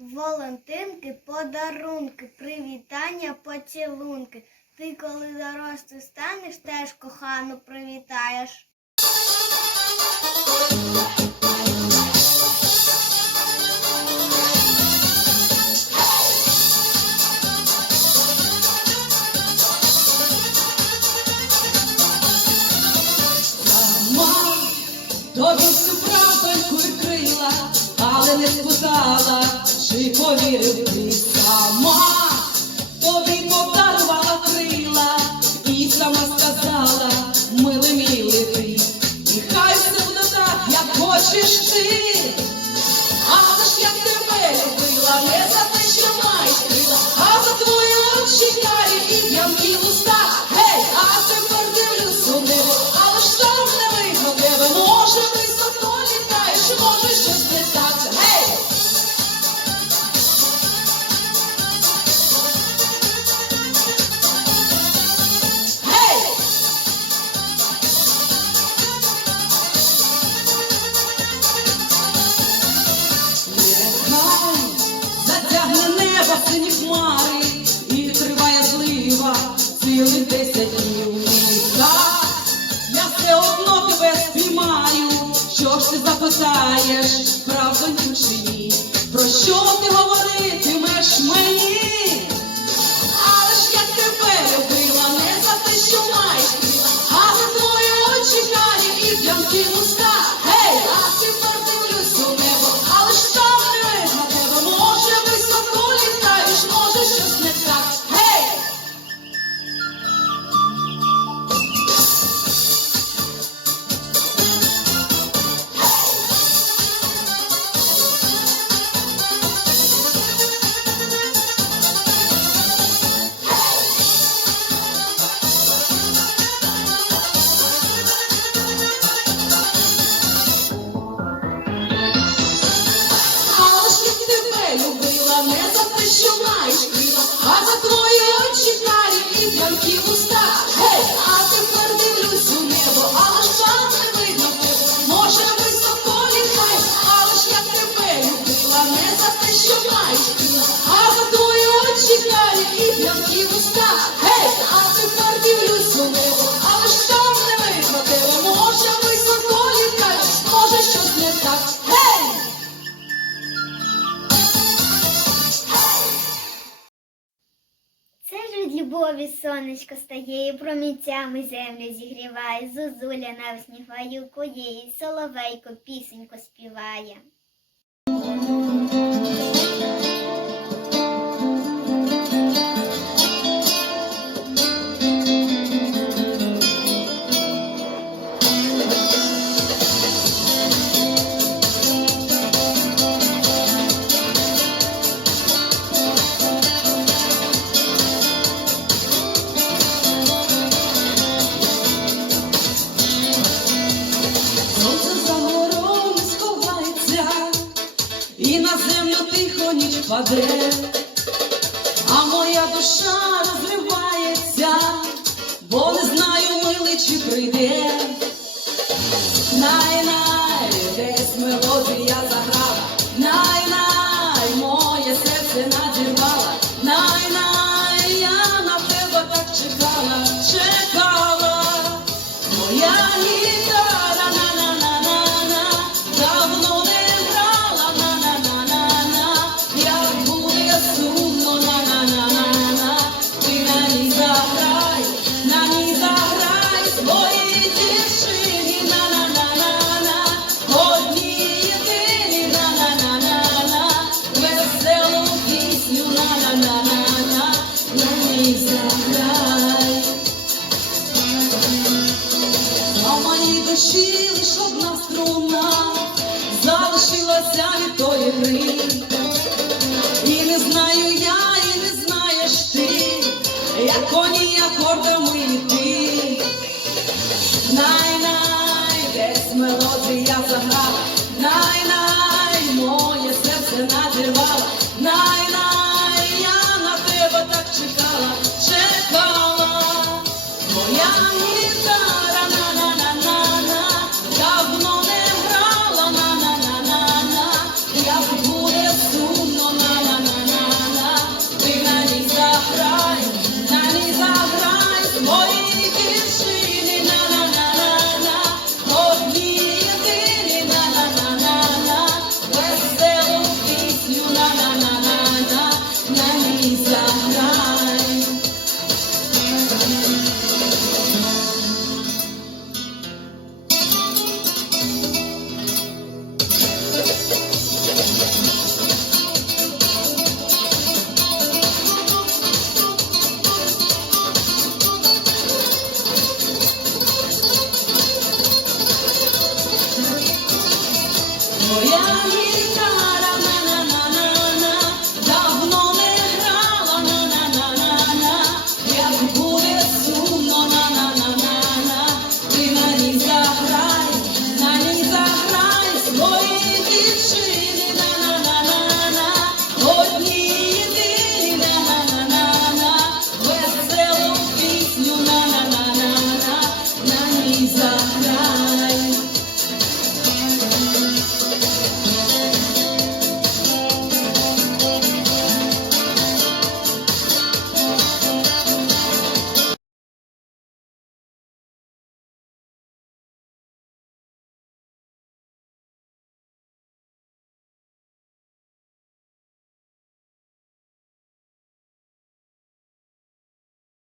Волонтинки, подарунки, привітання, поцілунки. Ти, коли дорослий станеш, теж кохану привітаєш. але не спитала, чи повірив ти сама, тобі подарувала крила і сама сказала, милий мій лети, і хай все буде так, як хочеш ти, а ж я тебе любила, не за питаєш, правда ні чи ні? Про що ти говориш? від любові сонечко стає, і промінцями землю зігріває, зозуля навесні хваюкує, і соловейко пісеньку співає. впаде, а моя душа розривається, бо не знаю, милий чи прийде. Най-най.